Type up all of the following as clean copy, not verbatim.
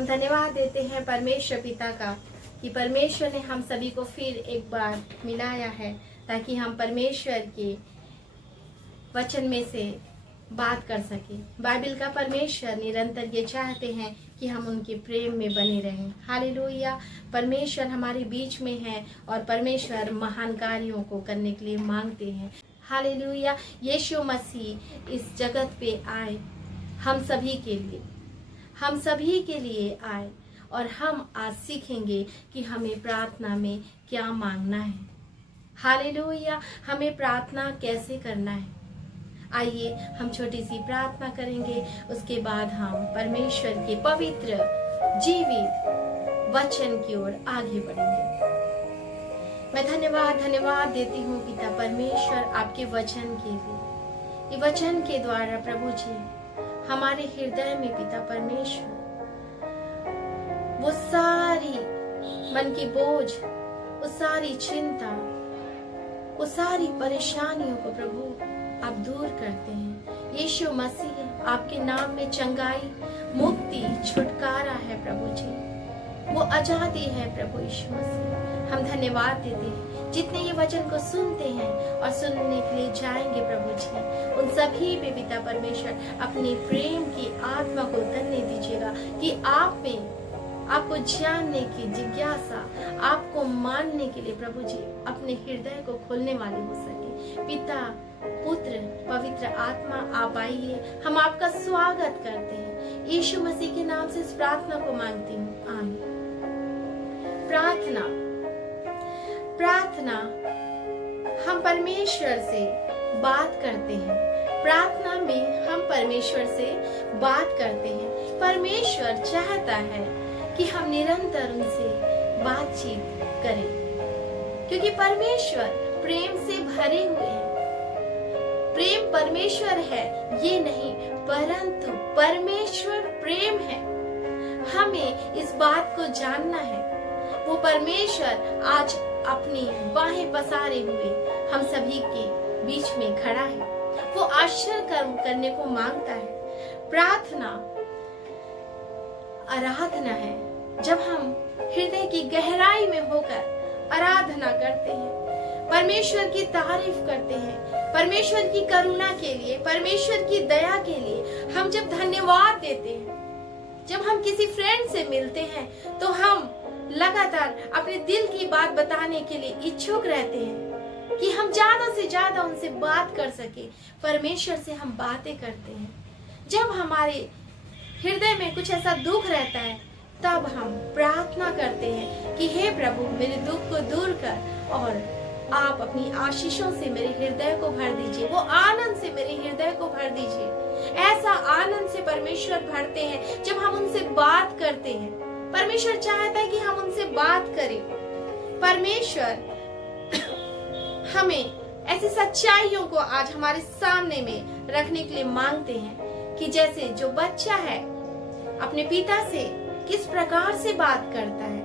हम धन्यवाद देते हैं परमेश्वर पिता का कि परमेश्वर ने हम सभी को फिर एक बार मिलाया है ताकि हम परमेश्वर के वचन में से बात कर सके। बाइबल का परमेश्वर निरंतर ये चाहते हैं कि हम उनके प्रेम में बने रहें। हालेलुया। परमेश्वर हमारे बीच में है और परमेश्वर महान कार्यों को करने के लिए मांगते हैं। हालेलुया। यीशु मसीह इस जगत पे आए हम सभी के लिए आए और हम आज सीखेंगे कि हमें प्रार्थना में क्या मांगना है। हालेलुया। हमें प्रार्थना कैसे करना है। आइए हम छोटी सी प्रार्थना करेंगे, उसके बाद हम परमेश्वर के पवित्र जीवित वचन की ओर आगे बढ़ेंगे। मैं धन्यवाद देती हूँ पिता परमेश्वर आपके वचन के लिए। ये वचन के द्वारा प्रभु जी हमारे हृदय में पिता परमेश्वर वो सारी मन की बोझ, वो सारी चिंता, वो सारी परेशानियों को प्रभु आप दूर करते हैं। यीशु मसीह आपके नाम में चंगाई, मुक्ति, छुटकारा है प्रभु जी, वो आजादी है प्रभु यीशु मसीह। हम धन्यवाद देते हैं जितने ये वचन को सुनते हैं और सुनने के लिए जाएंगे प्रभु जी, उन सभी पे पिता परमेश्वर अपने प्रेम की आत्मा को उतरने दीजिएगा कि आप में आपको जानने की जिज्ञासा, आपको मानने के लिए प्रभु जी अपने हृदय को खोलने वाले हो सके। पिता, पुत्र, पवित्र आत्मा आप आइए, हम आपका स्वागत करते हैं। यीशु मसीह के नाम से इस प्रार्थना को मांगती हूँ, आमीन। प्रार्थना हम परमेश्वर से बात करते हैं। प्रार्थना में हम परमेश्वर से बात करते हैं। परमेश्वर चाहता है कि हम निरंतर उनसे बातचीत करें, क्योंकि परमेश्वर प्रेम से भरे हुए हैं। प्रेम परमेश्वर है ये नहीं, परंतु परमेश्वर प्रेम है। हमें इस बात को जानना है। वो परमेश्वर आज अपनी बाहें पसारे हुए हम सभी के बीच में खड़ा है। वो आश्चर्य कर्म करने को मांगता है। प्रार्थना आराधना है। जब हम हृदय की गहराई में होकर आराधना करते हैं, परमेश्वर की तारीफ करते हैं, परमेश्वर की करुणा के लिए, परमेश्वर की दया के लिए हम जब धन्यवाद देते हैं, जब हम किसी फ्रेंड से मिलते हैं तो हम लगातार अपने दिल की बात बताने के लिए इच्छुक रहते हैं कि हम ज्यादा से ज्यादा उनसे बात कर सके। परमेश्वर से हम बातें करते हैं। जब हमारे हृदय में कुछ ऐसा दुख रहता है तब हम प्रार्थना करते हैं कि हे प्रभु मेरे दुख को दूर कर और आप अपनी आशीषों से मेरे हृदय को भर दीजिए। वो आनंद से मेरे हृदय को भर दीजिए। ऐसा आनंद से परमेश्वर भरते हैं जब हम उनसे बात करते हैं। परमेश्वर चाहता है कि हम उनसे बात करें। परमेश्वर हमें ऐसी सच्चाइयों को आज हमारे सामने में रखने के लिए मांगते हैं कि जैसे जो बच्चा है अपने पिता से किस प्रकार से बात करता है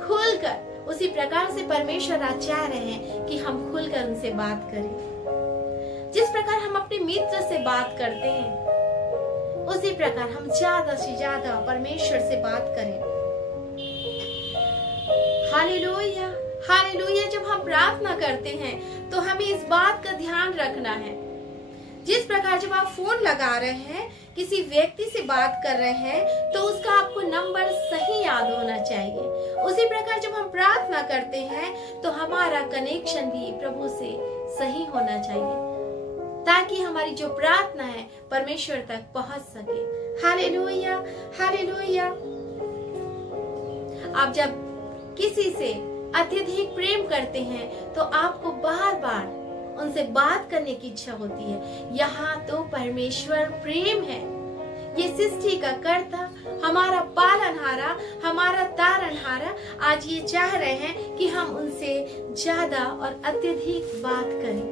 खुलकर, उसी प्रकार से परमेश्वर आज चाह रहे हैं कि हम खुलकर उनसे बात करें। जिस प्रकार हम अपने मित्र से बात करते हैं उसी प्रकार हम ज्यादा से ज्यादा परमेश्वर से बात करें। Hallelujah, hallelujah. जब हम प्रार्थना करते हैं तो हमें इस बात का ध्यान रखना है, जिस प्रकार जब आप फोन लगा रहे हैं, किसी व्यक्ति से बात कर रहे हैं तो उसका आपको नंबर सही याद होना चाहिए। उसी प्रकार जब हम प्रार्थना करते हैं तो हमारा कनेक्शन भी प्रभु से सही होना चाहिए ताकि हमारी जो प्रार्थना है परमेश्वर तक पहुंच सके। Hallelujah, hallelujah. आप जब किसी से अत्यधिक प्रेम करते हैं तो आपको बार बार उनसे बात करने की इच्छा होती है। यहाँ तो परमेश्वर प्रेम है। ये सृष्टि का कर्ता, हमारा पालनहारा, हमारा तारनहारा आज ये चाह रहे हैं कि हम उनसे ज्यादा और अत्यधिक बात करें,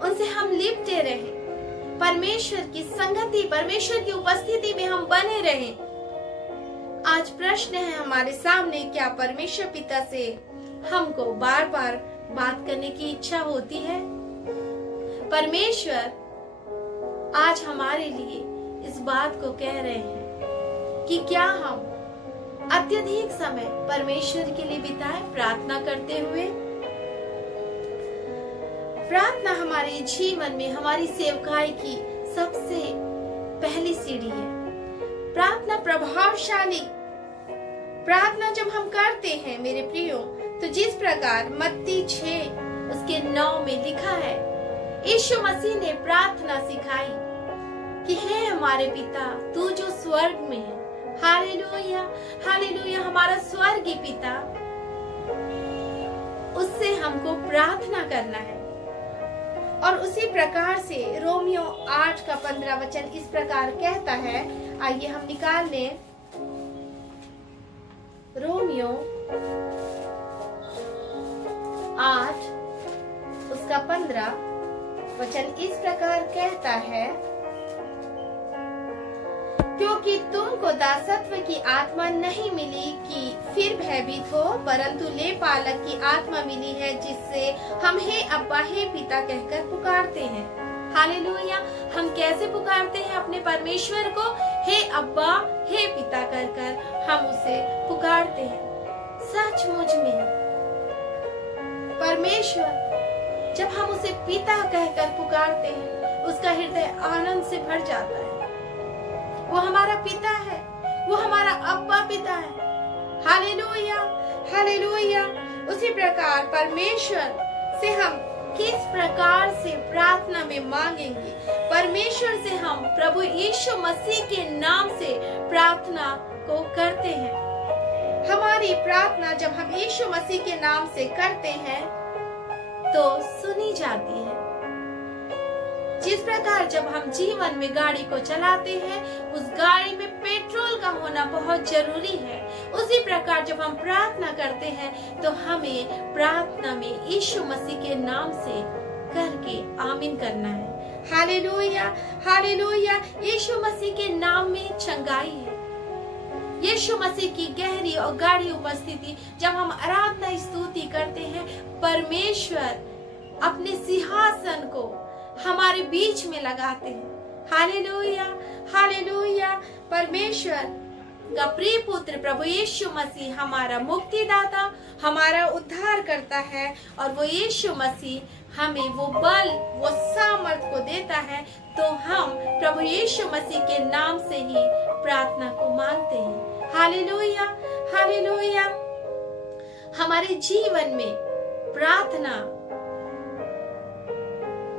उनसे हम लिपटे रहें, परमेश्वर की संगति, परमेश्वर की उपस्थिति में हम बने रहें। आज प्रश्न है हमारे सामने, क्या परमेश्वर पिता से हमको बार बार बात करने की इच्छा होती है? परमेश्वर आज हमारे लिए इस बात को कह रहे हैं कि क्या हम अत्यधिक समय परमेश्वर के लिए बिताएं प्रार्थना करते हुए। प्रार्थना हमारे जीवन में हमारी सेवकाई की सबसे पहली सीढ़ी है। प्रार्थना प्रभावशाली प्रार्थना जब हम करते हैं मेरे प्रियो, तो जिस प्रकार मत्ती 6:9 में लिखा है, यीशु मसीह ने प्रार्थना सिखाई कि हे हमारे पिता तू जो स्वर्ग में है, हालेलुया हालेलुया, हमारा स्वर्गीय पिता, उससे हमको प्रार्थना करना है। और उसी प्रकार से रोमियो 8:15 इस प्रकार कहता है, आइए हम निकाल लें। रोमियो 8:15 इस प्रकार कहता है, क्योंकि तुमको दासत्व की आत्मा नहीं मिली कि फिर भयभीत हो, परंतु ले पालक की आत्मा मिली है, जिससे हम हे अब्बा हे पिता कहकर पुकारते हैं। हालेलुया। हम कैसे पुकारते हैं अपने परमेश्वर को? हे अब्बा हे पिता कहकर हम उसे पुकारते हैं। सचमुच में परमेश्वर जब हम उसे पिता कहकर पुकारते हैं, उसका हृदय आनंद से भर जाता है। वो हमारा पिता है, वो हमारा अब्बा पिता है। Hallelujah hallelujah. उसी प्रकार परमेश्वर से हम किस प्रकार से प्रार्थना में मांगेंगे? परमेश्वर से हम प्रभु यीशु मसीह के नाम से प्रार्थना को करते हैं। हमारी प्रार्थना जब हम यीशु मसीह के नाम से करते हैं तो सुनी जाती है। जिस प्रकार जब हम जीवन में गाड़ी को चलाते हैं, उस गाड़ी में पेट्रोल का होना बहुत जरूरी है, उसी प्रकार जब हम प्रार्थना करते हैं तो हमें प्रार्थना में यीशु मसीह के नाम से करके आमीन करना है। Hallelujah hallelujah. यीशु मसीह के नाम में चंगाई है। यीशु मसीह की गहरी और गाढ़ी उपस्थिति जब हम आराधना स्तुति करते हैं, परमेश्वर अपने सिंहासन को हमारे बीच में लगाते हैं। Hallelujah hallelujah. परमेश्वर का प्रिय पुत्र प्रभु यीशु मसीह हमारा मुक्तिदाता, हमारा उद्धार करता है, और वो यीशु मसीह हमें वो बल वो सामर्थ को देता है, तो हम प्रभु यीशु मसीह के नाम से ही प्रार्थना को मांगते हैं। Hallelujah hallelujah. हमारे जीवन में प्रार्थना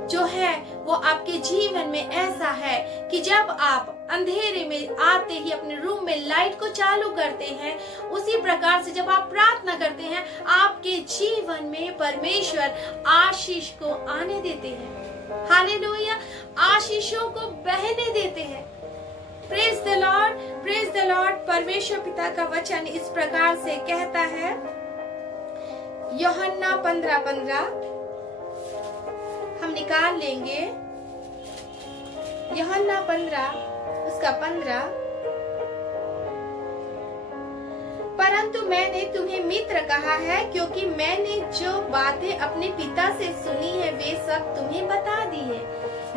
जो है वो आपके जीवन में ऐसा है कि जब आप अंधेरे में आते ही अपने रूम में लाइट को चालू करते हैं, उसी प्रकार से जब आप प्रार्थना करते हैं, आपके जीवन में परमेश्वर आशीष को आने देते हैं। हालेलुया। आशीषों को बहने देते हैं। Praise the Lord praise the Lord. परमेश्वर पिता का वचन इस प्रकार से कहता है, यूहन्ना 15:15 हम निकाल लेंगे। यूहन्ना 15:15 परंतु मैंने तुम्हें मित्र कहा है, क्योंकि मैंने जो बातें अपने पिता से सुनी है वे सब तुम्हें बता दी है।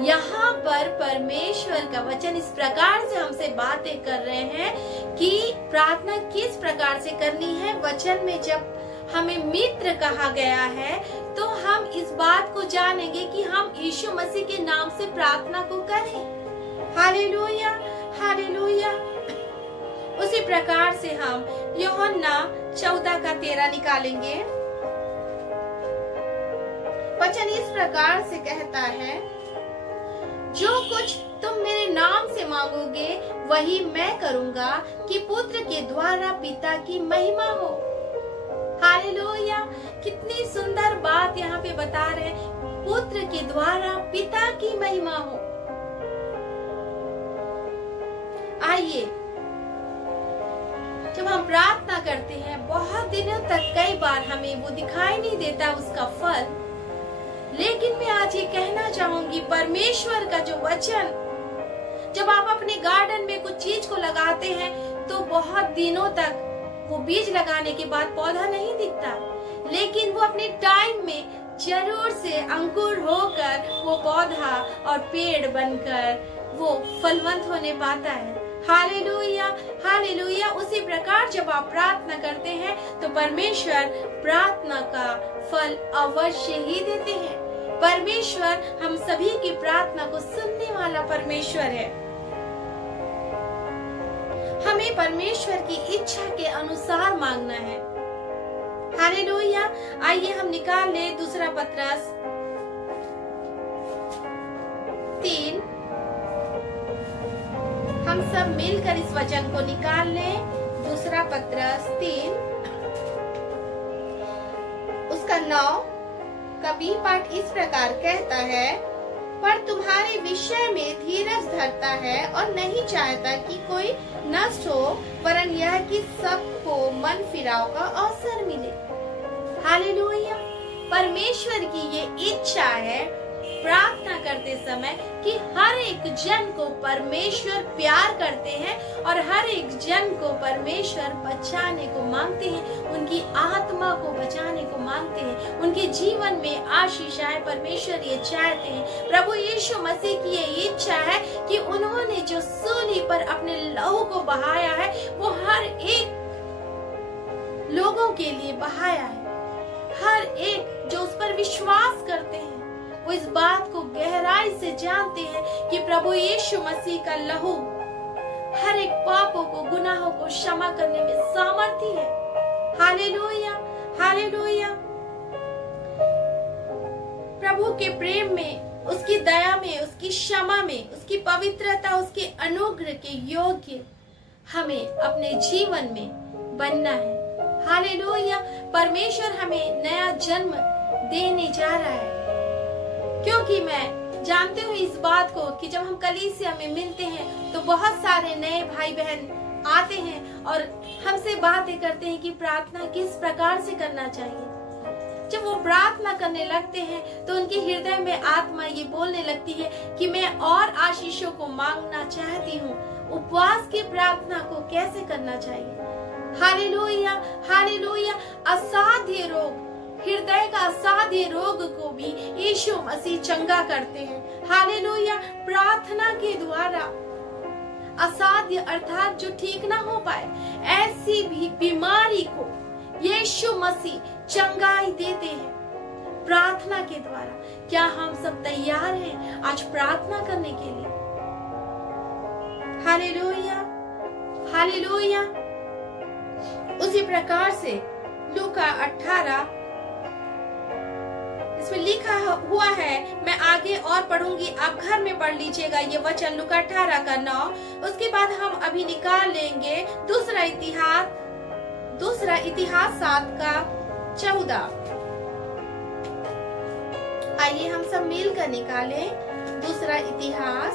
यहाँ पर परमेश्वर का वचन इस प्रकार से हमसे बातें कर रहे हैं कि प्रार्थना किस प्रकार से करनी है। वचन में जब हमें मित्र कहा गया है तो हम इस बात को जानेंगे कि हम यीशु मसीह के नाम से प्रार्थना को करें। Hallelujah hallelujah. उसी प्रकार से हम यूहन्ना 14:13 निकालेंगे। वचन इस प्रकार से कहता है, जो कुछ तुम मेरे नाम से मांगोगे वही मैं करूंगा, कि पुत्र के द्वारा पिता की महिमा हो। हालेलुया। कितनी सुंदर बात यहाँ पे बता रहे हैं, पुत्र के द्वारा पिता की महिमा हो। आइए, जब हम प्रार्थना करते हैं बहुत दिनों तक कई बार हमें वो दिखाई नहीं देता उसका फल, लेकिन मैं आज ये कहना चाहूंगी, परमेश्वर का जो वचन, जब आप अपने गार्डन में कुछ चीज को लगाते हैं तो बहुत दिनों तक वो बीज लगाने के बाद पौधा नहीं दिखता, लेकिन वो अपने टाइम में जरूर से अंकुर होकर वो पौधा और पेड़ बनकर वो फलवंत होने पाता है। Hallelujah, hallelujah. उसी प्रकार जब आप प्रार्थना करते हैं तो परमेश्वर प्रार्थना का फल अवश्य ही देते हैं। परमेश्वर हम सभी की प्रार्थना को सुनने वाला परमेश्वर है। हमें परमेश्वर की इच्छा के अनुसार मांगना है। हालेलुया। आइए हम निकाल ले दूसरा पत्रस 3। हम सब मिलकर इस वचन को निकाल लें। दूसरा पत्रस 3 उसका 9 का बी पाठ इस प्रकार कहता है, पर तुम्हारे विषय में धीरज धरता है और नहीं चाहता कि कोई नष्ट हो, वरन यह कि सबको मन फिराव का अवसर मिले। हालेलुया। परमेश्वर की ये इच्छा है प्रार्थना करते समय कि हर एक जन को परमेश्वर प्यार करते हैं और हर एक जन को परमेश्वर बचाने को मांगते हैं, उनकी आत्मा को बचाने को मांगते हैं, उनके जीवन में आशीष आए। परमेश्वर ये चाहते हैं, प्रभु यीशु मसीह की ये इच्छा है कि उन्होंने जो सूली पर अपने लहू को बहाया है वो हर एक लोगों के लिए बहाया है। हर एक जो उस पर विश्वास करते हैं वो इस बात को गहराई से जानते हैं कि प्रभु यीशु मसीह का लहू हर एक पापों को, गुनाहों को क्षमा करने में सामर्थी है। Hallelujah, hallelujah. प्रभु के प्रेम में, उसकी दया में, उसकी क्षमा में, उसकी पवित्रता, उसके अनुग्रह के योग्य हमें अपने जीवन में बनना है। हालेलुया। परमेश्वर हमें नया जन्म देने जा रहा है, क्योंकि मैं जानती हूँ इस बात को कि जब हम कलीसिया में मिलते हैं तो बहुत सारे नए भाई बहन आते हैं और हमसे बातें करते हैं कि प्रार्थना किस प्रकार से करना चाहिए। जब वो प्रार्थना करने लगते हैं तो उनके हृदय में आत्मा ये बोलने लगती है कि मैं और आशीषों को मांगना चाहती हूँ। उपवास की प्रार्थना को कैसे करना चाहिए। Hallelujah, hallelujah. असाध्य रोग, हृदय का असाध्य रोग को भी यीशु मसीह चंगा करते हैं। हालेलुया। प्रार्थना के द्वारा असाध्य अर्थात जो ठीक ना हो पाए ऐसी भी बीमारी को यीशु मसीह चंगाई देते हैं प्रार्थना के द्वारा। क्या हम सब तैयार हैं आज प्रार्थना करने के लिए? Hallelujah, hallelujah. उसी प्रकार से लूका 18 इसमें लिखा हुआ है, मैं आगे और पढ़ूंगी, आप घर में पढ़ लीजिएगा ये वचन लूका 18 का 9। उसके बाद हम अभी निकाल लेंगे दूसरा इतिहास 7 का 14। आइए हम सब मिलकर निकालें दूसरा इतिहास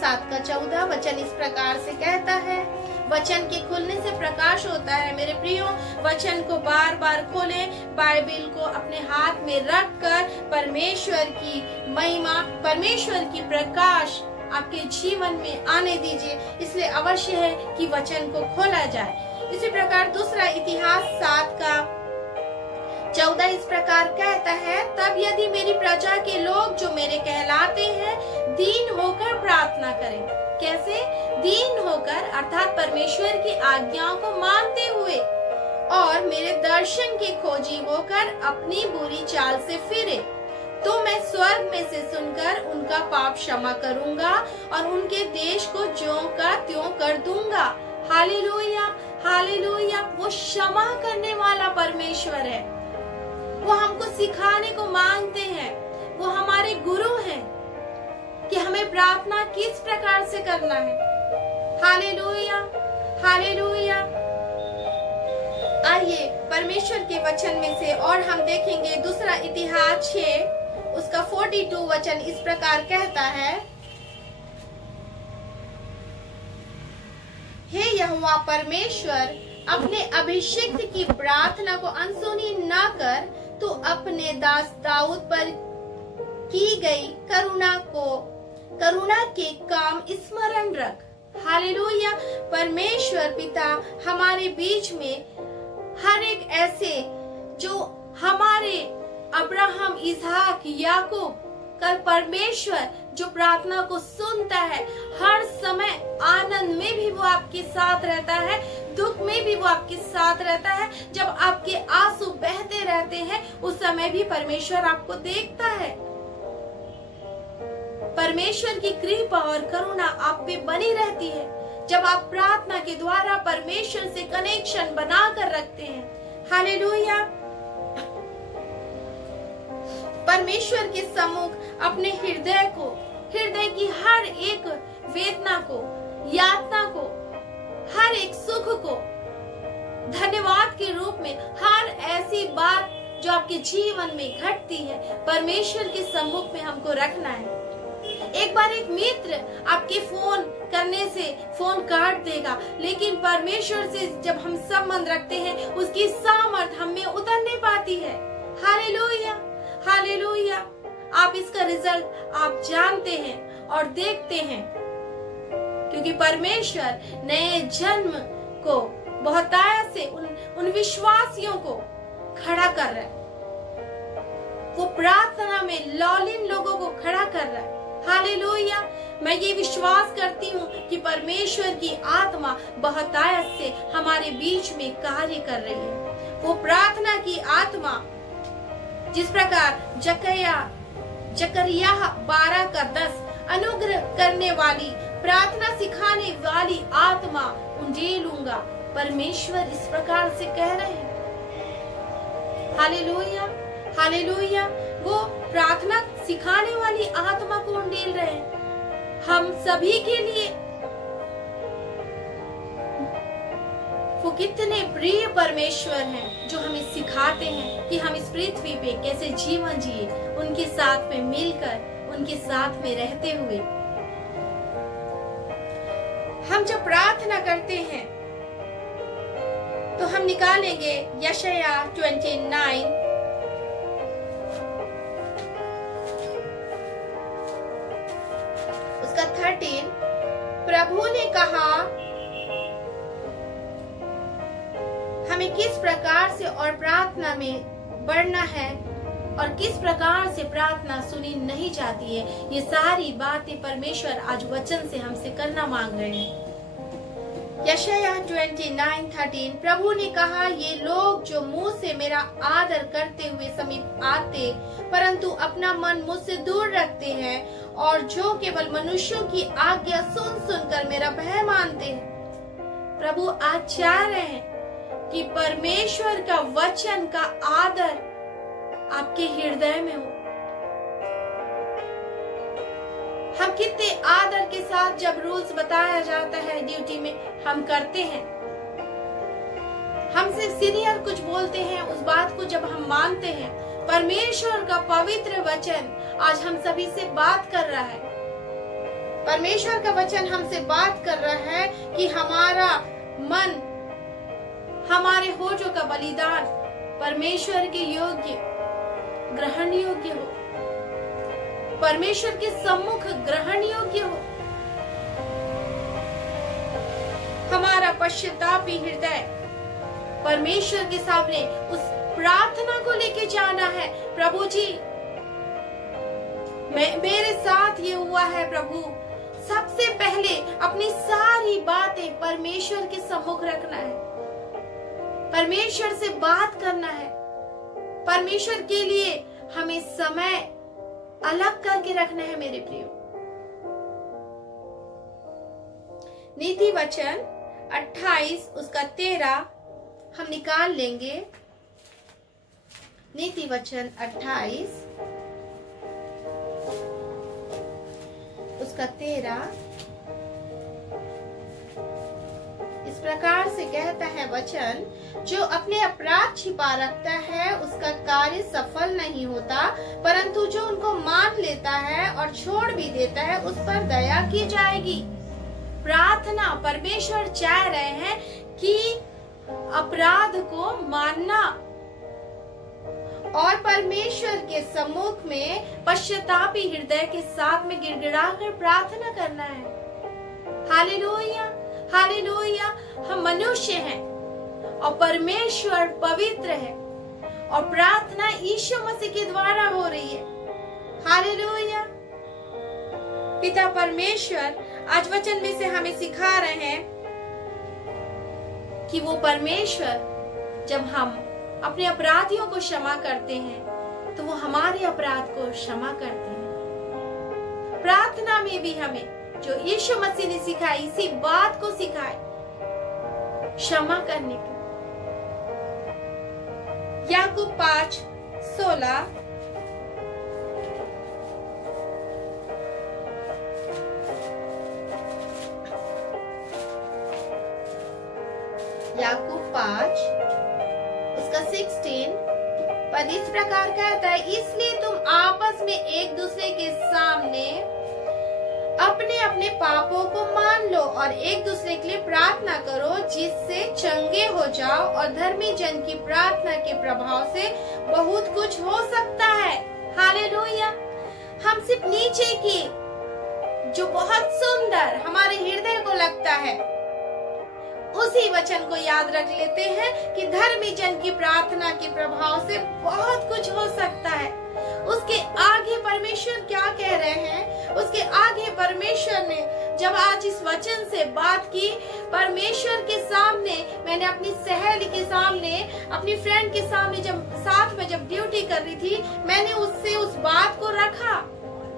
7 का 14। वचन इस प्रकार से कहता है, वचन के खुलने से प्रकाश होता है। मेरे प्रियो, वचन को बार बार खोलें, बाइबल को अपने हाथ में रखकर परमेश्वर की महिमा, परमेश्वर की प्रकाश आपके जीवन में आने दीजिए। इसलिए अवश्य है कि वचन को खोला जाए। इसी प्रकार दूसरा इतिहास 7 का 14 इस प्रकार कहता है, तब यदि मेरी प्रजा के लोग जो मेरे कहलाते हैं दीन होकर प्रार्थना करें। कैसे? दीन होकर अर्थात परमेश्वर की आज्ञाओं को मानते हुए और मेरे दर्शन के खोजी होकर अपनी बुरी चाल से फिरे, तो मैं स्वर्ग में से सुनकर उनका पाप क्षमा करूंगा और उनके देश को ज्यों का त्यों कर दूंगा। Hallelujah, hallelujah. वो क्षमा करने वाला परमेश्वर है। वो हमको सिखाने को मांगते हैं। वो हमारे गुरु हैं कि हमें प्रार्थना किस प्रकार से करना है। Hallelujah, hallelujah. आइए परमेश्वर के वचन में से और हम देखेंगे दूसरा इतिहास 6 उसका 42 वचन इस प्रकार कहता है, हे यहोवा परमेश्वर, अपने अभिषिक्त की प्रार्थना को अनसुनी न कर, तो अपने दास दाऊद पर की गई करुणा के काम स्मरण रख। हालेलुया। परमेश्वर पिता हमारे बीच में हर एक ऐसे जो हमारे अब्राहम, इसहाक, याकूब कर परमेश्वर जो प्रार्थना को सुनता है, हर समय आनंद में भी वो आपके साथ रहता है, दुख में भी वो आपके साथ रहता है। जब आपके आंसू बहते रहते हैं उस समय भी परमेश्वर आपको देखता है। परमेश्वर की कृपा और करुणा आप पे बनी रहती है जब आप प्रार्थना के द्वारा परमेश्वर से कनेक्शन बनाकर रखते हैं। हालेलुया। परमेश्वर के सम्मुख अपने हृदय की हर एक वेदना को, यातना को, हर एक सुख को धन्यवाद के रूप में, हर ऐसी बात जो आपके जीवन में घटती है, परमेश्वर के सम्मुख में हमको रखना है। एक बार एक मित्र आपके फोन करने से फोन काट देगा, लेकिन परमेश्वर से जब हम संबंध रखते हैं उसकी सामर्थ हम में उतर नहीं पाती है। Hallelujah, hallelujah. आप इसका रिजल्ट आप जानते हैं और देखते हैं, क्योंकि परमेश्वर नए जन्म को बहुतायत से उन विश्वासियों को खड़ा कर रहा है। वो प्रार्थना में लौलीन लोगों को खड़ा कर रहा है। हालेलुया। मैं ये विश्वास करती हूँ कि परमेश्वर की आत्मा बहुतायत से हमारे बीच में कार्य कर रही है। वो प्रार्थना की आत्मा जिस प्रकार जकरिया 12:10 अनुग्रह करने वाली, प्रार्थना सिखाने वाली आत्मा उंडे लूंगा, परमेश्वर इस प्रकार से कह रहे हैं। Hallelujah, hallelujah. वो प्रार्थना सिखाने वाली आत्मा को उंडेल रहे हैं हम सभी के लिए। वो कितने प्रिय परमेश्वर हैं जो हमें सिखाते हैं कि हम इस पृथ्वी पे कैसे जीवन जिए, उनके साथ में मिलकर, उनके साथ में रहते हुए। हम जब प्रार्थना करते हैं तो हम निकालेंगे यशायाह 29 उसका 13। प्रभु ने कहा हमें किस प्रकार से और प्रार्थना में बढ़ना है और किस प्रकार से प्रार्थना सुनी नहीं जाती है। ये सारी बातें परमेश्वर आज वचन से हमसे करना मांग रहे हैं। यशायाह 29:13 प्रभु ने कहा, ये लोग जो मुंह से मेरा आदर करते हुए समीप आते परंतु अपना मन मुझसे दूर रखते हैं और जो केवल मनुष्यों की आज्ञा सुन सुनकर मेरा भय मानते हैं। प्रभु आज चाह रहे हैं कि परमेश्वर का वचन का आदर आपके हृदय में हो। हम कितने आदर के साथ जब रूल्स बताया जाता है ड्यूटी में हम करते हैं। हमसे सीनियर कुछ बोलते हैं, उस बात को जब हम मानते हैं। परमेश्वर का पवित्र वचन आज हम सभी से बात कर रहा है। परमेश्वर का वचन हमसे बात कर रहा है कि हमारा मन, हमारे होठों का बलिदान परमेश्वर के योग्य, ग्रहण योग्य हो, परमेश्वर के सम्मुख ग्रहण योग्य हो। हमारा पश्चातापी हृदय परमेश्वर के सामने उस प्रार्थना को लेके जाना है। प्रभु जी, मेरे साथ ये हुआ है। प्रभु, सबसे पहले अपनी सारी बातें परमेश्वर के सम्मुख रखना है, परमेश्वर से बात करना है। परमेश्वर के लिए हमें समय अलग करके रखना है। मेरे प्रियो, नीति वचन 28 उसका 13 हम निकाल लेंगे। नीति वचन 28 उसका 13 इस प्रकार से कहता है वचन, जो अपने अपराध छिपा रखता है उसका कार्य सफल नहीं होता, परंतु जो उनको मान लेता है और छोड़ भी देता है उस पर दया की जाएगी। प्रार्थना, परमेश्वर चाह रहे हैं कि अपराध को मानना और परमेश्वर के सम्मुख में पश्चातापी हृदय के साथ में गिड़गिड़ाकर प्रार्थना करना है। Hallelujah, hallelujah. हम मनुष्य हैं और परमेश्वर पवित्र है और प्रार्थना यीशु मसीह के द्वारा हो रही है। हालेलुया। पिता परमेश्वर आज वचन में से हमें सिखा रहे हैं कि वो परमेश्वर जब हम अपने अपराधियों को क्षमा करते हैं तो वो हमारे अपराध को क्षमा करते हैं। प्रार्थना में भी हमें जो यीशु मसीह ने सिखाई, इसी बात को सिखाए, क्षमा करने की। याकूब 5:16 याकूब 5 उसका 16 पद इस प्रकार कहता है, इसलिए तुम आपस में एक दूसरे के सामने अपने अपने पापों को मान लो और एक दूसरे के लिए प्रार्थना करो, जिससे चंगे हो जाओ, और धर्मी जन की प्रार्थना के प्रभाव से बहुत कुछ हो सकता है। हालेलुया। हम सिर्फ नीचे की जो बहुत सुंदर हमारे हृदय को लगता है उसी वचन को याद रख लेते हैं कि धर्मी जन की प्रार्थना के प्रभाव से बहुत कुछ हो सकता है। उसके आगे परमेश्वर क्या कह रहे हैं? उसके आगे परमेश्वर ने जब आज इस वचन से बात की, परमेश्वर के सामने, मैंने अपनी सहेली के सामने, अपनी फ्रेंड के सामने जब साथ में जब ड्यूटी कर रही थी, मैंने उससे उस बात को रखा।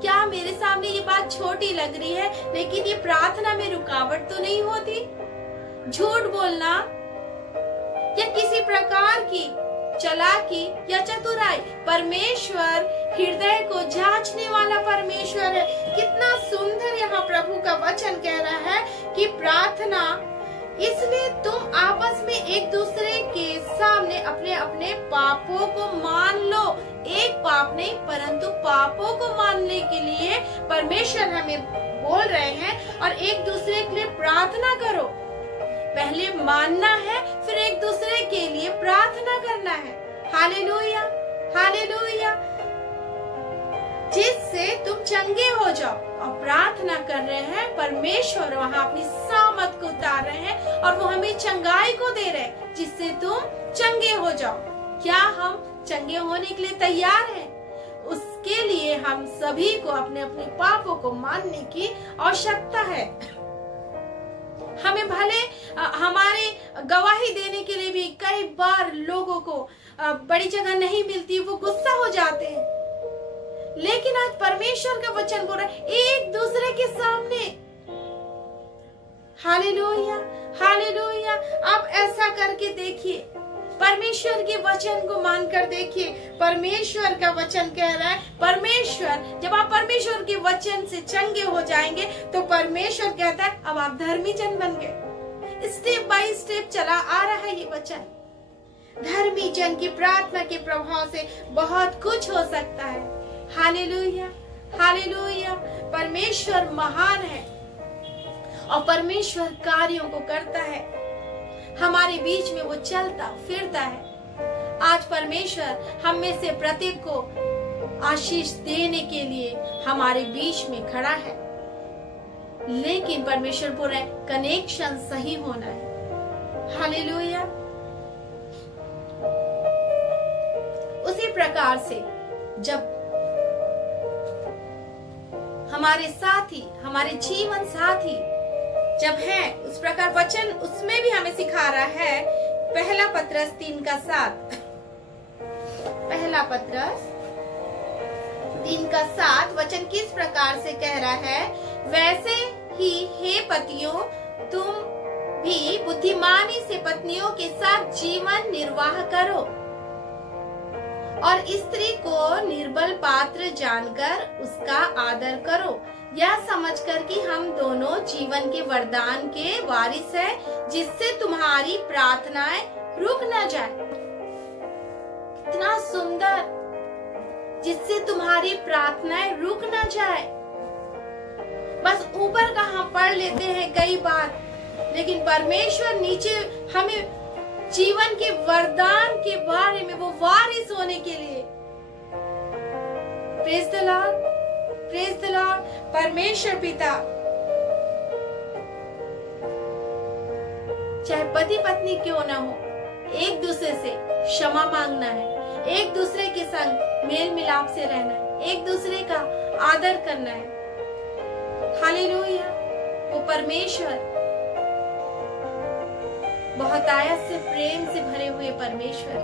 क्या मेरे सामने ये बात छोटी लग रही है, लेकिन ये प्रार्थना में रुकावट तो नहीं होती? झूठ बोलना या किसी प्रकार की चालाकी या चतुराई, परमेश्वर हृदय को जांचने वाला परमेश्वर है। कितना सुंदर यहाँ प्रभु का वचन कह रहा है कि प्रार्थना, इसलिए तुम आपस में एक दूसरे के सामने अपने अपने पापों को मान लो। एक पाप नहीं परंतु पापों को मानने के लिए परमेश्वर हमें बोल रहे हैं, और एक दूसरे के लिए प्रार्थना करो। पहले मानना है, फिर एक दूसरे के लिए प्रार्थना करना है। Hallelujah, hallelujah. जिससे तुम चंगे हो जाओ, और प्रार्थना कर रहे हैं, परमेश्वर वहाँ अपनी सामत को उतार रहे हैं और वो हमें चंगाई को दे रहे हैं, जिससे तुम चंगे हो जाओ। क्या हम चंगे होने के लिए तैयार हैं? उसके लिए हम सभी को अपने अपने पापों को मानने की आवश्यकता है। हमें भले हमारे गवाही देने के लिए भी कई बार लोगों को बड़ी जगह नहीं मिलती, वो गुस्सा हो जाते हैं, लेकिन आज परमेश्वर का वचन बोल रहा है एक दूसरे के सामने। Hallelujah, hallelujah. आप ऐसा करके देखिए, परमेश्वर के वचन को मानकर देखिए। परमेश्वर का वचन कह रहा है, परमेश्वर, जब आप परमेश्वर के वचन से चंगे हो जाएंगे तो परमेश्वर कहता है अब आप धर्मी जन बन गए। स्टेप बाय स्टेप चला आ रहा है ये वचन। धर्मी जन की प्रार्थना के प्रभाव से बहुत कुछ हो सकता है। Hallelujah, hallelujah. परमेश्वर महान है और परमेश्वर कार्यों को करता है, हमारे बीच में वो चलता फिरता है। आज परमेश्वर हम में से प्रत्येक को आशीष देने के लिए हमारे बीच में खड़ा है, लेकिन परमेश्वर बोल रहा है कनेक्शन सही होना है। हालेलुया। उसी प्रकार से जब हमारे साथी, हमारे जीवन साथी जब है, उस प्रकार वचन उसमें भी हमें सिखा रहा है। पहला पत्रस 3:7, पहला पत्रस 3:7 वचन किस प्रकार से कह रहा है, वैसे ही हे पतियों तुम भी बुद्धिमानी से पत्नियों के साथ जीवन निर्वाह करो और स्त्री को निर्बल पात्र जानकर उसका आदर करो, यह समझकर कि हम दोनों जीवन के वरदान के वारिस हैं, जिससे तुम्हारी प्रार्थनाएं रुक न जाए। कितना सुंदर, जिससे तुम्हारी प्रार्थनाएं रुक न जाए। बस ऊपर का हम पढ़ लेते हैं कई बार, लेकिन परमेश्वर नीचे हमें जीवन के वरदान के बारे में, वो वारिस होने के लिए, praise the Lord, praise the Lord. परमेश्वर पिता चाहे पति पत्नी क्यों ना हो, एक दूसरे से क्षमा मांगना है, एक दूसरे के संग मेल मिलाप से रहना है, एक दूसरे का आदर करना है। हालेलुया। वो परमेश्वर बहुत आयत से प्रेम से भरे हुए परमेश्वर,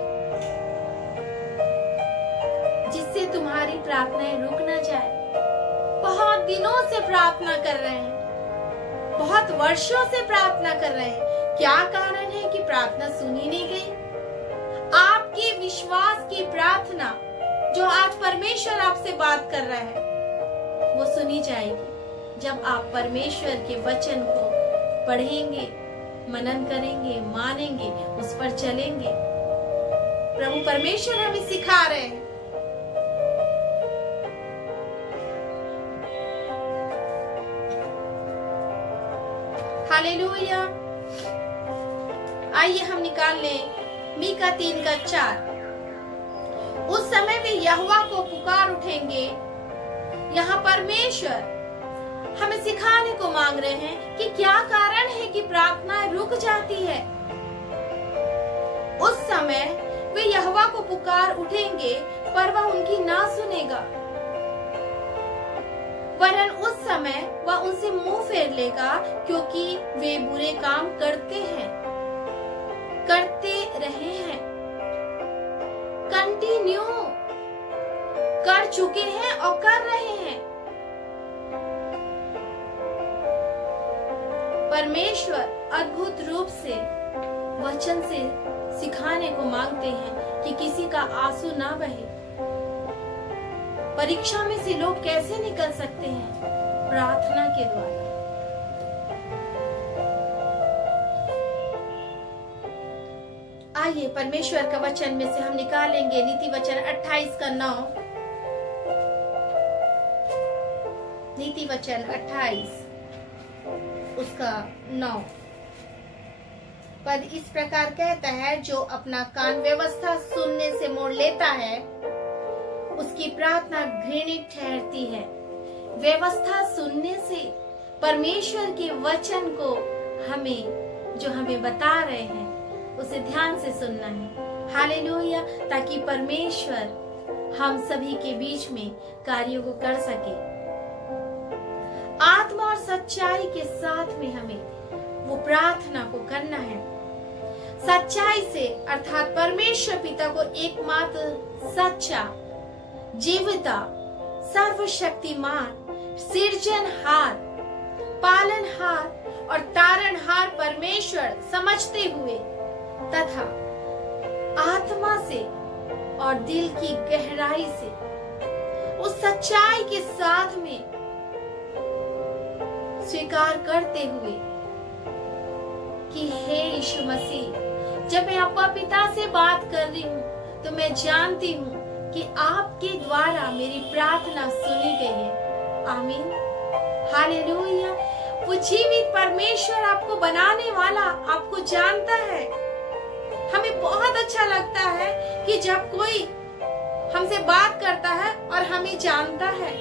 जिससे तुम्हारी प्रार्थनाएं रुक ना जाए। बहुत दिनों से प्रार्थना कर रहे हैं, बहुत वर्षों से प्रार्थना कर रहे हैं, क्या कारण है कि प्रार्थना सुनी नहीं गई? आपके विश्वास की प्रार्थना जो आज परमेश्वर आपसे बात कर रहा है वो सुनी जाएगी जब आप परमेश्वर के वचन को पढ़ेंगे, मनन करेंगे, मानेंगे, उस पर चलेंगे। प्रभु परमेश्वर हमें सिखा रहे हैं। हालेलुया। आइए हम निकाल लें मीका 3:4। उस समय वे यहोवा को पुकार उठेंगे। यहाँ परमेश्वर हमें सिखाने को मांग रहे हैं कि क्या कारण है कि प्रार्थनाएं रुक जाती है। उस समय वे यहोवा को पुकार उठेंगे पर वह उनकी ना सुनेगा, वरन उस समय वह उनसे मुंह फेर लेगा, क्योंकि वे बुरे काम करते रहे हैं, कंटिन्यू कर चुके हैं और कर रहे हैं। परमेश्वर अद्भुत रूप से वचन से सिखाने को मांगते हैं कि किसी का आंसू ना बहे। परीक्षा में से लोग कैसे निकल सकते हैं? प्रार्थना के द्वारा। आइए परमेश्वर का वचन में से हम निकालेंगे नीति वचन 28:9। नीति वचन 28 उसका 9 पद इस प्रकार कहता है, जो अपना कान व्यवस्था सुनने से मोड़ लेता है उसकी प्रार्थना घृणित ठहरती है। व्यवस्था सुनने से परमेश्वर के वचन को हमें बता रहे हैं उसे ध्यान से सुनना है। हालेलुया। ताकि परमेश्वर हम सभी के बीच में कार्यों को कर सके। आत्मा और सच्चाई के साथ में हमें वो प्रार्थना को करना है। सच्चाई से अर्थात परमेश्वर पिता को एकमात्र सच्चा, जीविता, सर्वशक्तिमान, सिरजनहार, पालनहार और तारणहार परमेश्वर समझते हुए तथा आत्मा से और दिल की गहराई से उस सच्चाई के साथ में स्वीकार करते हुए कि हे यीशु मसीह, जब मैं अपा पिता से बात कर रही हूँ तो मैं जानती हूँ कि आपके द्वारा मेरी प्रार्थना सुनी गई है। आमीन। हालेलुया। वो जीवित परमेश्वर आपको बनाने वाला आपको जानता है। हमें बहुत अच्छा लगता है कि जब कोई हमसे बात करता है और हमें जानता है,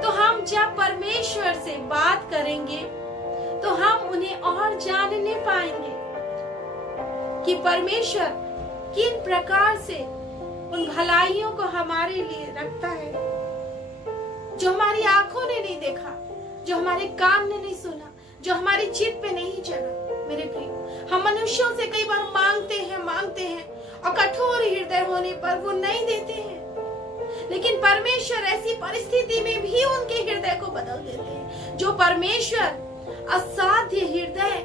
तो हम जब परमेश्वर से बात करेंगे तो हम उन्हें और जानने पाएंगे कि परमेश्वर किन प्रकार से उन भलाइयों को हमारे लिए रखता है जो हमारी आंखों ने नहीं देखा, जो हमारे कान ने नहीं सुना, जो हमारी चित्त पे नहीं चढ़ा। मेरे प्रिय, हम मनुष्यों से कई बार मांगते हैं और कठोर हृदय होने पर वो नहीं देते हैं, लेकिन परमेश्वर ऐसी परिस्थिति में भी उनके हृदय को बदल देते हैं। जो परमेश्वर असाध्य हृदय,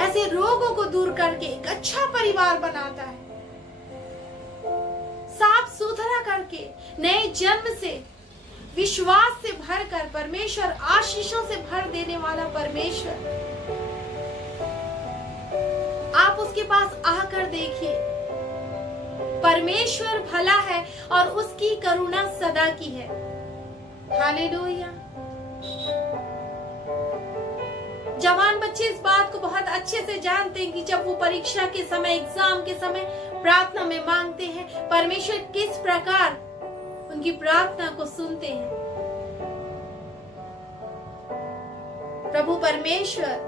ऐसे रोगों को दूर करके एक अच्छा परिवार बनाता है, साफ सुथरा करके नए जन्म से विश्वास से भरकर परमेश्वर आशीषों से भर देने वाला परमेश्वर। आप उसके पास आकर देखिए, परमेश्वर भला है और उसकी करुणा सदा की है। हालेलुया। जवान बच्चे इस बात को बहुत अच्छे से जानते हैं कि जब वो परीक्षा के समय, एग्जाम के समय प्रार्थना में मांगते हैं, परमेश्वर किस प्रकार उनकी प्रार्थना को सुनते हैं। प्रभु परमेश्वर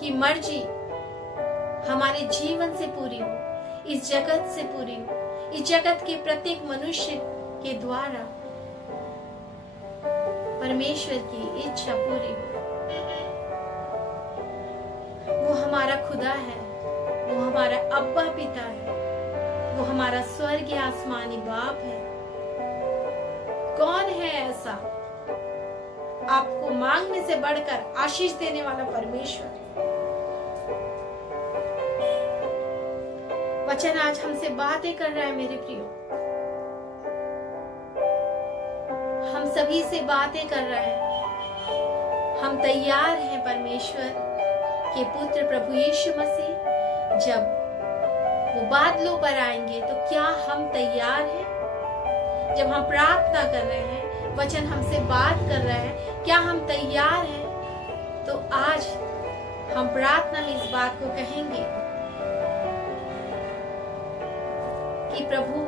की मर्जी हमारे जीवन से पूरी हो, इस जगत से पूरी हो, इस जगत के प्रत्येक मनुष्य के द्वारा परमेश्वर की इच्छा पूरी हो। वो हमारा खुदा है, वो हमारा अब्बा पिता है, वो हमारा स्वर्गीय आसमानी बाप है। कौन है ऐसा आपको मांगने से बढ़कर आशीष देने वाला परमेश्वर? वचन आज हमसे बातें कर रहा है मेरे प्रियो, हम सभी से बातें कर रहा है। हम तैयार हैं परमेश्वर के पुत्र प्रभु यीशु मसीह जब वो बादलों पर आएंगे तो क्या हम तैयार हैं? जब हम प्रार्थना कर रहे हैं, वचन हमसे बात कर रहा है, क्या हम तैयार हैं? तो आज हम प्रार्थना में इस बात को कहेंगे कि प्रभु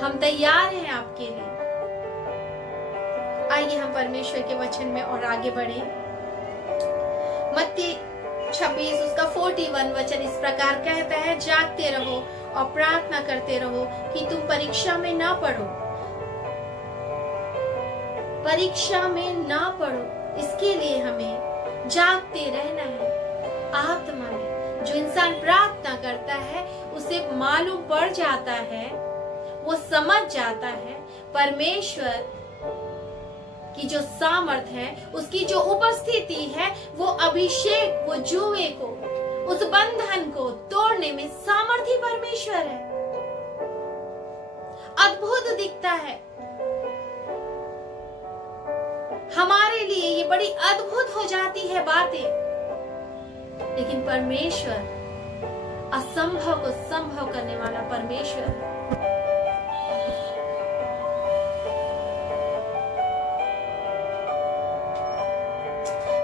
हम तैयार हैं आपके लिए। आइए हम परमेश्वर के वचन में और आगे बढ़े। मत्ती 26 उसका 41 वचन इस प्रकार कहता है, जागते रहो और प्रार्थना करते रहो कि तुम परीक्षा में ना पड़ो। परीक्षा में ना पड़ो, इसके लिए हमें जागते रहना है। आत्मा में जो इंसान प्रार्थना करता है उसे मालूम पड़ जाता है, वो समझ जाता है परमेश्वर की जो सामर्थ है, उसकी जो उपस्थिति है, वो अभिषेक, वो जुए को, उस बंधन को तोड़ने में सामर्थी परमेश्वर है। अद्भुत दिखता है हमारे लिए, ये बड़ी अद्भुत हो जाती है बातें, लेकिन परमेश्वर असंभव को संभव करने वाला परमेश्वर है।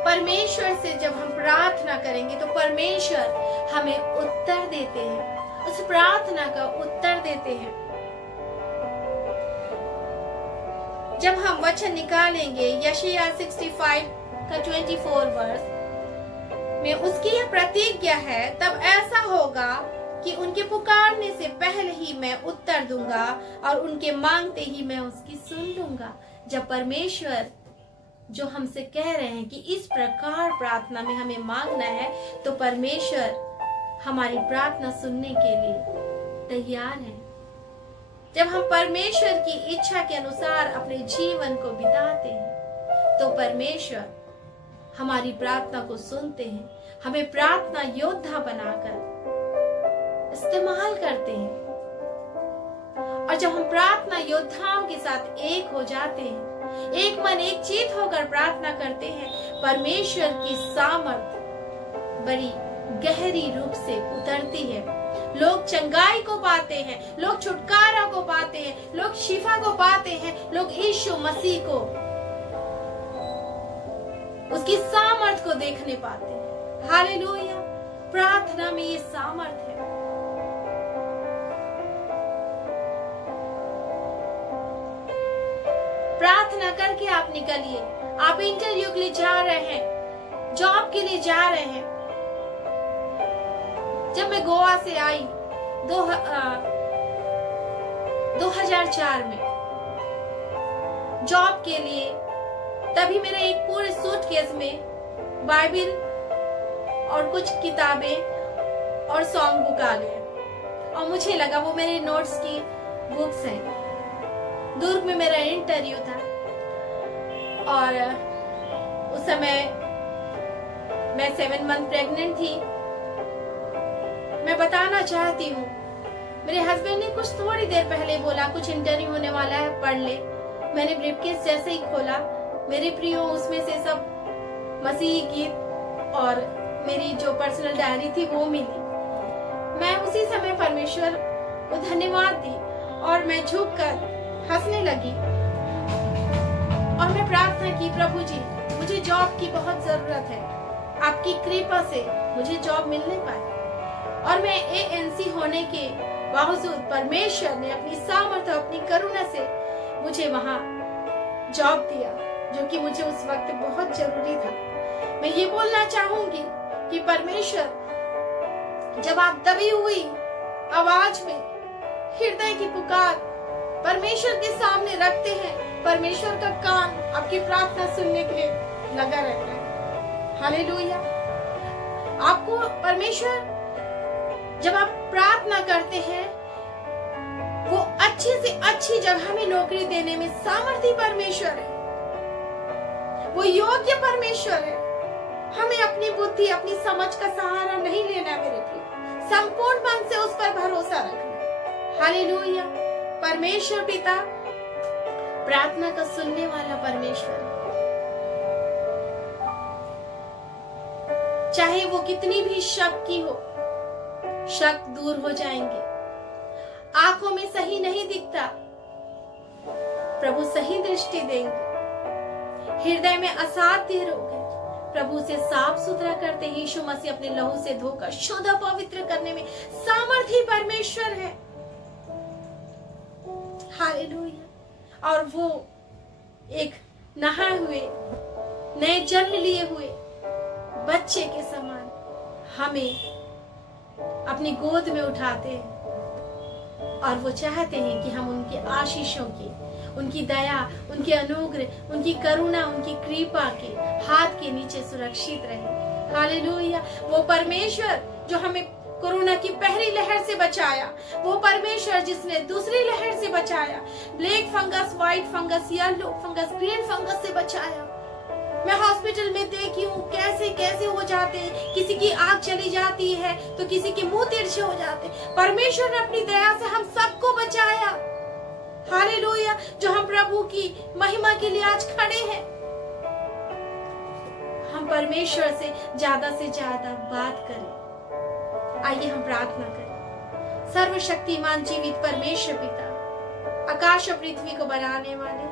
परमेश्वर से जब हम प्रार्थना करेंगे तो परमेश्वर हमें उत्तर देते हैं, उस प्रार्थना का उत्तर देते हैं। जब हम वचन निकालेंगे यशायाह 65 का 24 वर्ष में, उसकी यह प्रतिज्ञा है, तब ऐसा होगा कि उनके पुकारने से पहले ही मैं उत्तर दूंगा और उनके मांगते ही मैं उसकी सुन लूंगा। जब परमेश्वर जो हमसे कह रहे हैं कि इस प्रकार प्रार्थना में हमें मांगना है, तो परमेश्वर हमारी प्रार्थना सुनने के लिए तैयार है। जब हम परमेश्वर की इच्छा के अनुसार अपने जीवन को बिताते हैं तो परमेश्वर हमारी प्रार्थना को सुनते हैं, हमें प्रार्थना योद्धा बनाकर इस्तेमाल करते हैं। और जब हम प्रार्थना योद्धाओं के साथ एक हो जाते हैं, एक मन एक चित होकर प्रार्थना करते हैं, परमेश्वर की सामर्थ बड़ी गहरी रूप से उतरती है। लोग चंगाई को पाते हैं, लोग छुटकारा को पाते हैं, लोग शिफा को पाते हैं, लोग यीशु मसीह को, उसकी सामर्थ को देखने पाते हैं। हालेलुया! प्रार्थना में ये सामर्थ है। प्रार्थना करके आप निकलिए। आप इंटरव्यू के लिए जा रहे हैं, जॉब के लिए जा रहे हैं। जब मैं गोवा से आई 2004 में जॉब के लिए, तभी मेरा एक पूरे सूटकेस में बाइबिल और कुछ किताबें और सॉन्ग बुक आ गए और मुझे लगा वो मेरे नोट्स की बुक्स हैं। दुर्ग में मेरा इंटरव्यू था और उस समय मैं 7 मंथ प्रेग्नेंट थी। मैं बताना चाहती हूँ, मेरे हस्बैंड ने कुछ थोड़ी देर पहले बोला कुछ इंटरव्यू होने वाला है, पढ़ ले। मैंने ब्रीफकेस जैसे ही खोला, मेरे प्रियो, उसमें से सब मसीही गीत और मेरी जो पर्सनल डायरी थी वो मिली। मैं उसी समय परमेश्वर को धन्यवाद दी और मैं झुककर हंसने लगी और मैं प्रार्थना की, प्रभु जी मुझे जॉब की बहुत जरूरत है, आपकी कृपा से मुझे जॉब मिलने पाए। और मैं ANC होने के बावजूद परमेश्वर ने अपनी सामर्थ और अपनी करुणा से मुझे वहां जॉब दिया, जो कि मुझे उस वक्त बहुत जरूरी था। मैं ये बोलना चाहूंगी कि परमेश्वर जब आप दबी हुई आवाज में हृदय की पुकार परमेश्वर के सामने रखते हैं, परमेश्वर का कान आपकी प्रार्थना सुनने के लिए लगा रहता है। हालेलुया। आपको परमेश्वर, जब आप प्रार्थना करते हैं, वो अच्छी से अच्छी जगह में नौकरी देने में सामर्थ्य परमेश्वर है, वो योग्य परमेश्वर है। हमें अपनी बुद्धि, अपनी समझ का सहारा नहीं लेना मेरे प्रिय, संपूर्ण मन से उस पर भरोसा रखना। हालेलुया। परमेश्वर पिता प्रार्थना का सुनने वाला परमेश्वर, चाहे वो कितनी भी शक की हो, शक दूर हो जाएंगे। आंखों में सही नहीं दिखता, प्रभु सही दृष्टि देंगे। हृदय में असाध्य रोग है, प्रभु से साफ सुथरा करते ही यीशु मसीह अपने लहू से धोकर शुद्ध पवित्र करने में सामर्थी परमेश्वर है। हालेलुया। और वो एक नहाए हुए, नए जन्म लिए हुए बच्चे के समान हमें अपनी गोद में उठाते हैं, और वो चाहते हैं कि हम उनके आशीषों की, उनकी दया, उनके अनुग्रह, उनकी करुणा, उनकी कृपा के हाथ के नीचे सुरक्षित रहे। हालेलुया। वो परमेश्वर जो हमें कोरोना की पहली लहर से बचाया, वो परमेश्वर जिसने दूसरी लहर से बचाया, black fungus, white fungus, yellow fungus, green fungus से बचाया। मैं हॉस्पिटल में देखी हूँ कैसे कैसे हो जाते हैं, किसी की आंख चली जाती है तो किसी के मुंह तिरछे हो जाते। परमेश्वर ने अपनी दया से हम सबको बचाया। हालेलुया। जो हम प्रभु की महिमा के लिए आज खड़े हैं, हम परमेश्वर से ज्यादा बात करें। आइए हम प्रार्थना करें। सर्वशक्तिमान जीवित परमेश्वर पिता, आकाश और पृथ्वी को बनाने वाले,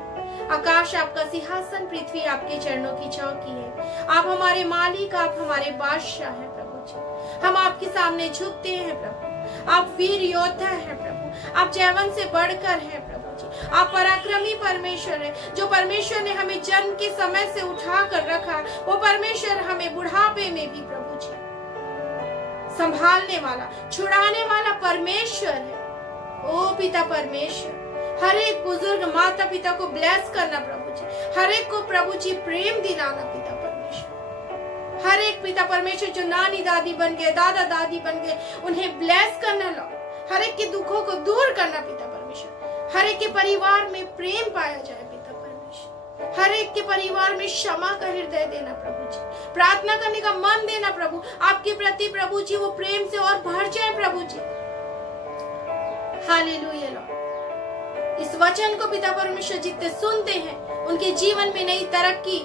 आकाश आपका सिंहासन, पृथ्वी आपके चरणों की चौकी है। आप हमारे मालिक, आप हमारे बादशाह हैं प्रभु जी। हम आपके सामने झुकते हैं प्रभु। आप वीर योद्धा हैं प्रभु, आप जयवंत से बढ़कर हैं प्रभु जी। आप पराक्रमी परमेश्वर है, जो परमेश्वर ने हमें जन्म के समय से उठा कर रखा, वो परमेश्वर हमें बुढ़ापे में भी प्रभु जी संभालने वाला, छुड़ाने वाला परमेश्वर है। ओ पिता परमेश्वर, हर एक बुजुर्ग माता पिता को ब्लेस करना प्रभु जी, हर एक को प्रभु जी प्रेम दिलाना पिता परमेश्वर। हर एक पिता परमेश्वर जो नानी दादी बन गए, दादा दादी बन गए, उन्हें ब्लेस करना लो। हर एक के दुखों को दूर करना पिता परमेश्वर। हर एक के परिवार में प्रेम पाया जाए पिता परमेश्वर। हर एक के परिवार में क्षमा का हृदय देना प्रभु जी, प्रार्थना करने का मन देना प्रभु। आपके प्रति प्रभु जी वो प्रेम से और भर जाए प्रभु जी। Hallelujah Lord. इस वचन को पिता परमेश्वर जितने सुनते हैं, उनके जीवन में नई तरक्की,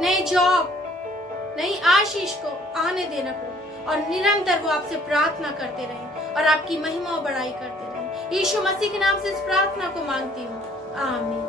नई जॉब, नई आशीष को आने देना प्रभु, और निरंतर वो आपसे प्रार्थना करते रहें और आपकी महिमा और बड़ाई करते रहें। यीशु मसीह के नाम से इस प्रार्थना को मांगती हूँ, आमीन।